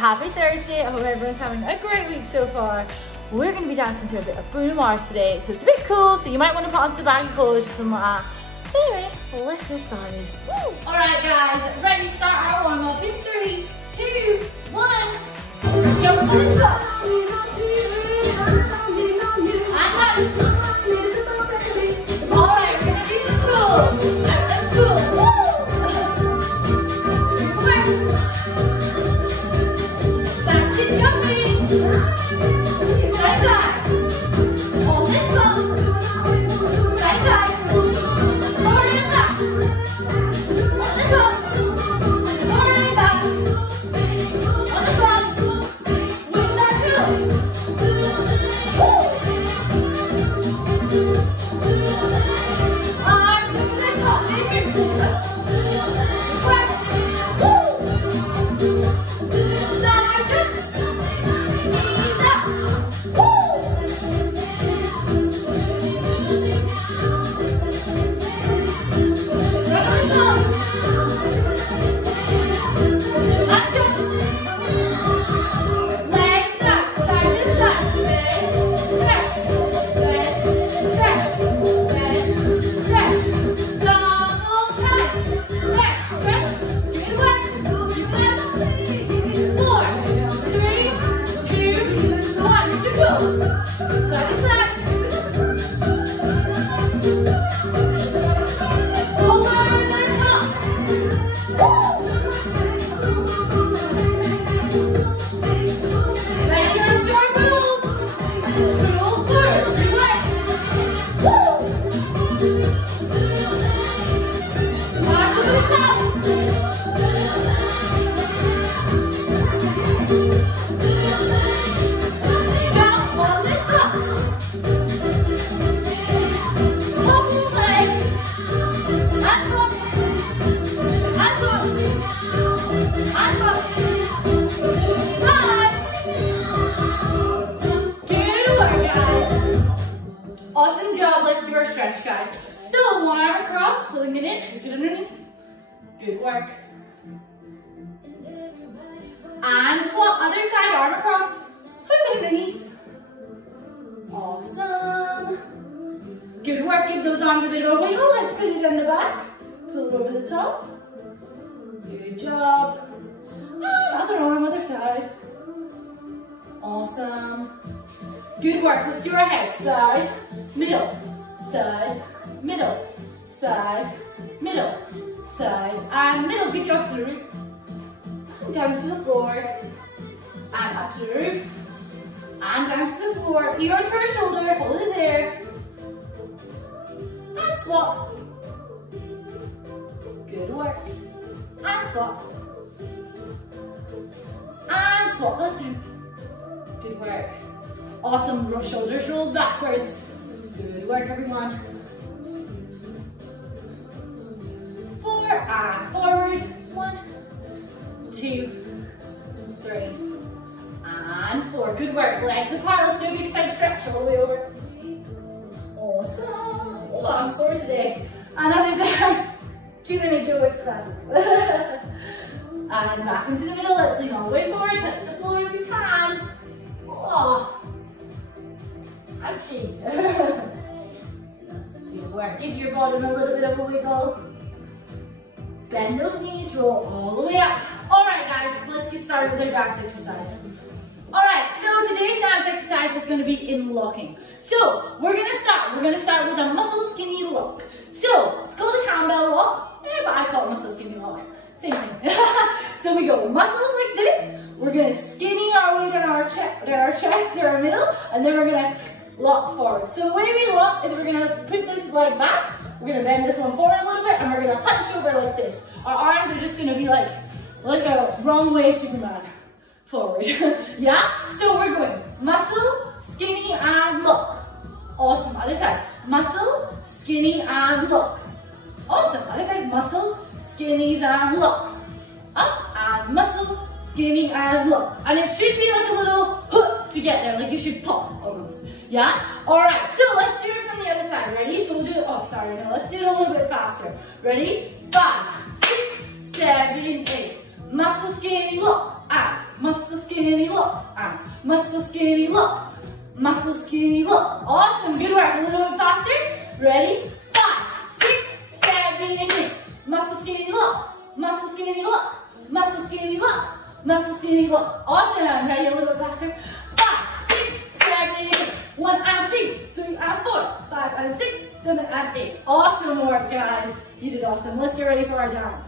happy Thursday. I hope everyone's having a great week so far. We're going to be dancing to a bit of Bruno Mars today, so it's a bit cool, so you might want to put on some baggy clothes or something like that. Anyway, let's get started. Woo! Alright guys, ready to start our warm up in 3, 2, 1. Jump on the top. And up. Alright, we're going to do some cool. Some cool. Woo! Back to jumping. Side side. On this one. Side side. Forward and back. On this one. Forward and back. On this one. Wing that cool. Arms over the top. Press. Side jumps. Knees up. Awesome job, let's do our stretch, guys. So, one arm across, pulling it in, hook it underneath. Good work. And swap, other side, arm across, hook it underneath. Awesome. Good work, give those arms a bit of a wiggle. Let's put it in the back. Pull it over the top. Good job. And other arm, other side. Awesome. Good work, let's do our head. Side, middle, side, middle, side, middle, side, and middle. Good job to the roof. And down to the floor. And up to the roof. And down to the floor. Ear onto our shoulder, hold it there. And swap. Good work. And swap. And swap those two. Good work. Awesome, shoulders rolled backwards. Good work, everyone. 4 and forward. 1, 2, 3, and 4. Good work. Legs apart. Let's do a big side stretch all the way over. Awesome. Oh, I'm sore today. And other side. Too many Joe Wicks classes. And back into the middle. Let's lean all the way forward. Touch the floor if you can. Oh. Ouchie. Good work. Give your bottom a little bit of a wiggle. Bend those knees, roll all the way up. Alright guys, let's get started with our dance exercise. Alright, so today's dance exercise is going to be in locking. So, we're going to start with a muscle skinny lock. So, it's called a Campbell lock, but I call it muscle skinny lock. Same thing. So we go muscles like this. We're going to skinny our way down our chest to our middle, and then we're going to lock forward. So the way we lock is we're going to put this leg back, we're going to bend this one forward a little bit, and we're going to hunch over like this. Our arms are just going to be like a wrong way Superman. Forward. Yeah? So we're going muscle, skinny, and lock. Awesome. Other side. Muscle, skinny, and lock. Awesome. Other side. Muscles, skinnies, and lock. Up, and muscle, skinny, and lock. And it should be like a little hook to get there, like you should pop almost. Yeah? Alright, so let's do it from the other side. Ready? So we'll do it, oh sorry, no, let's do it a little bit faster. Ready? 5, 6, 7, 8. Muscle, skinny, lock. and muscle skinny lock, and muscle skinny lock, muscle skinny lock. Awesome, good work. A little bit faster. Ready? 5, 6, 7, 8. Muscle skinny lock, muscle skinny lock, muscle skinny lock, muscle skinny lock. Awesome. Ready? A little bit faster. 5, 6, 7, 8. 1 and 2, 3 and 4, 5 and 6, 7 and 8. Awesome work, guys. You did awesome. Let's get ready for our dance.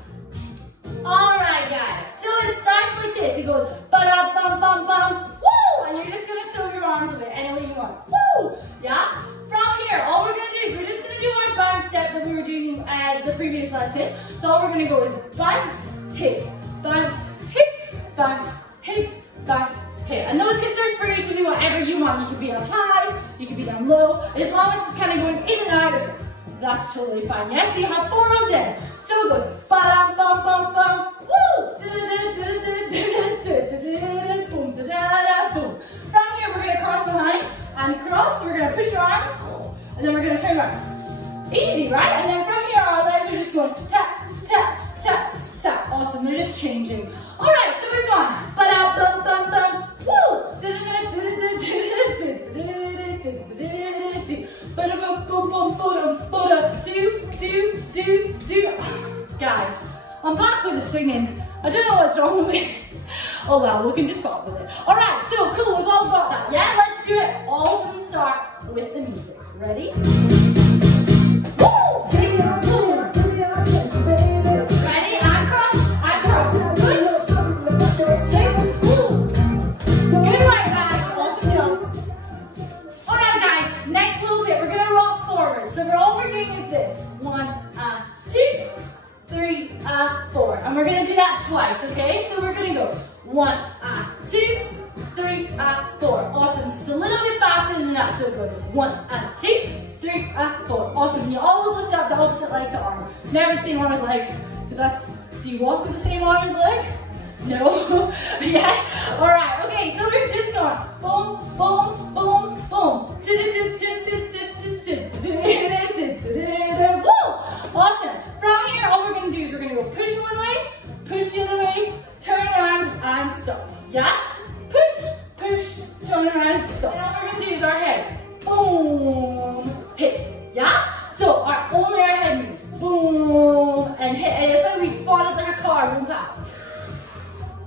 Alright, guys. So it starts like this. It goes ba-da-bum-bum-bum. Woo! And you're just going to throw your arms away any way you want. Woo! Yeah? From here, all we're going to do is we're just going to do our bounce step that we were doing at the previous lesson. So all we're going to go is bounce, hit, bounce, hit, bounce, hit, bounce, hit. And those hits are free to do whatever you want. You can be on high, you can be down low, as long as it's kind of going in and out of it. That's totally fine. Yes, so you have 4 of them. So it goes ba bum bum bum. Woo! Boom, da da da boom. From here, we're gonna cross behind and cross. We're gonna push your arms, and then we're gonna turn around. Easy, right? And then from here, our legs are just going tap, tap, tap, tap. Awesome. They're just changing. All right. So we've gone ba bum bum bum. Woo! Guys, I'm back with the singing. I don't know what's wrong with me. Oh well, we can just pop with it. Alright, so cool, we've all got that. Yeah, let's do it all from the start with the music. Ready? Woo! Ready? And cross, and cross. Push. 6. Woo! Good work, guys. Awesome job. Alright, guys, next little bit, we're going to rock forward. So all we're doing is this. 1, 2, 3, 4. And we're going to do that twice, okay? So we're going to go 1, 2, 3, 4. Awesome. So it's a little bit faster than that. So it goes 1, 2, 3, 4. Awesome. You always lift up the opposite leg to arm. Never the same arm as leg. Because that's, do you walk with the same arm as leg? No. Yeah. All right. Okay. So we're just going boom, boom, boom, boom. Woo! Awesome. From here, all we're going to do is we're going to go push one way, push the other way, turn around and stop. Yeah? Push, push, turn around, stop. And all we're going to do is our head. Boom. Hit. Yeah? So only our head moves. Boom. And hit. And it's like we spotted like a car going past.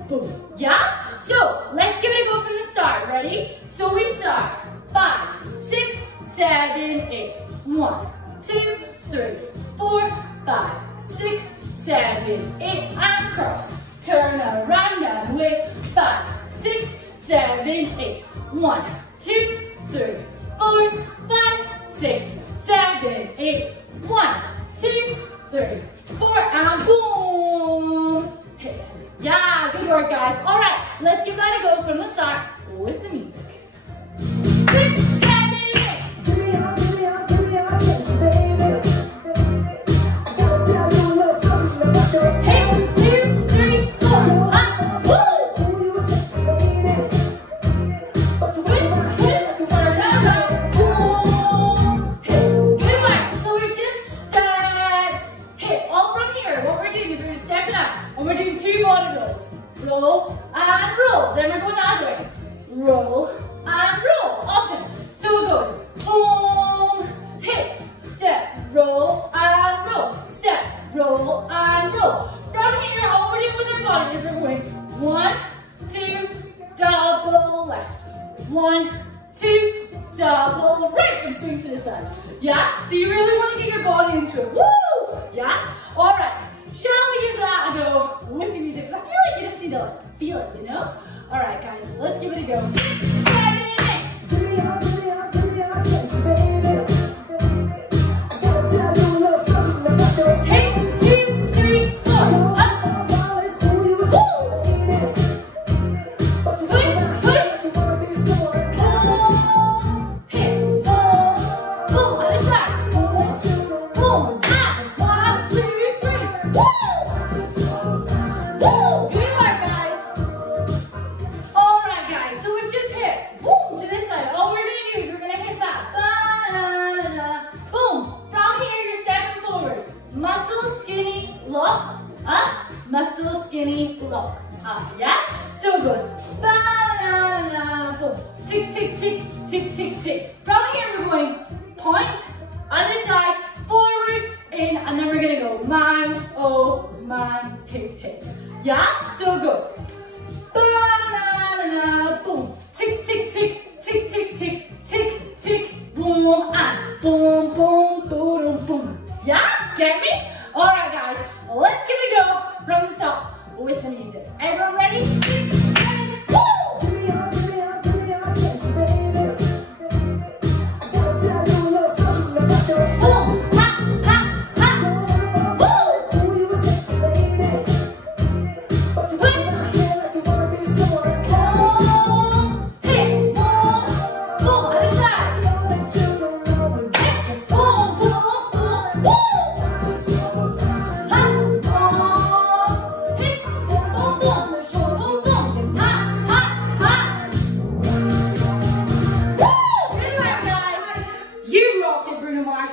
Boom. Yeah? So let's give it a go from the start. Ready? So we start. 5, 6, 7, 8. 1, 2, 3, 4, 5, 6, 7, 8. And cross. Turn around and away. 5, 6, 7, 8. 1, 2, 3, 4, 5, 6, 7, 8. 1, 2, 3, 4, and boom. Hit. Yeah, good work, guys. All right, let's give that a go from the start with the music. 6, 7, 8. Roll and roll. Then we're going the other way. Roll and roll. Awesome. So it goes boom, hit, step, roll and roll, step, roll and roll. From here, all we're doing with our body is we're going 1, 2, double left. 1, 2, double right, and swing to the side. Yeah? So you really want to get your body into it. Woo! Yeah? All right. Shall we give that a go with the music? Because I feel like you just need to like, feel it, you know? All right, guys, let's give it a go. 6, 7, 8. Take 2, 3, 4. Up. Push, push. Boom. Hit. Boom. Boom. Other side. Boom. Boom. Ah. 1, 2, 3. Woo! Woo! Good work, guys. All right, guys. So we've just hit boom to this side. All we're gonna do is we're gonna hit that. Ba-da-da-da. Boom. From here, you're stepping forward. Muscle skinny lock. Up. Muscle skinny lock. up, yeah? So it goes banana, boom, tick, tick, tick, tick, tick, tick. From here we're going point, other side, forward, in, and then we're gonna go mine, oh, mine, hit, hit. Yeah? So it goes banana, boom, tick, tick, tick, tick, tick, tick, tick, tick, boom, and boom, boom, boom, boom. Yeah? Get me? Alright guys, let's give it a go from the top with the music. Everyone ready? 6, 7, woo!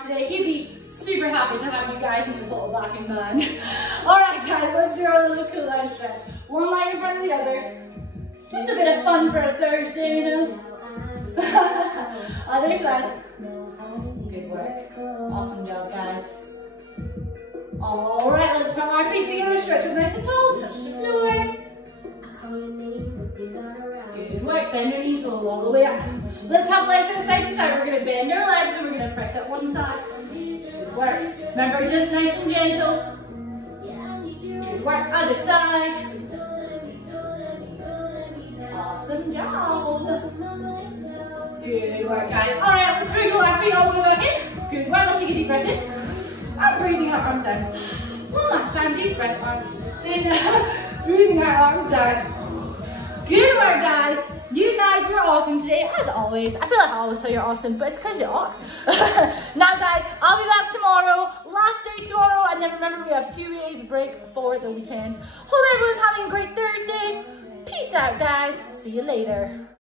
Today. He'd be super happy to have you guys in this little backing band. Alright guys, let's do our little cool down stretch. One leg in front of the other. Just a bit of fun for a Thursday, you know? Other side. Good work. Awesome job, guys. Alright, let's put our feet together, stretch them nice and tall, touch the floor. Good work, bend your knees, roll all the way up. Let's hop legs from side to side. We're going to bend our legs and we're going to press up one side. Good work. Remember, just nice and gentle. Good work, other side. Awesome job. Good work, guys. Alright, let's wriggle our feet all the way back in. Good work, let's take a deep breath in. And breathing our arms down. One last time, deep breath, arms in. Breathing our arms down. Good work, guys. You guys were awesome today, as always. I feel like I always say you're awesome, but it's because you are. Now, guys, I'll be back tomorrow. Last day tomorrow, and then remember, we have 2 days break for the weekend. Hope everyone's having a great Thursday. Peace out, guys. See you later.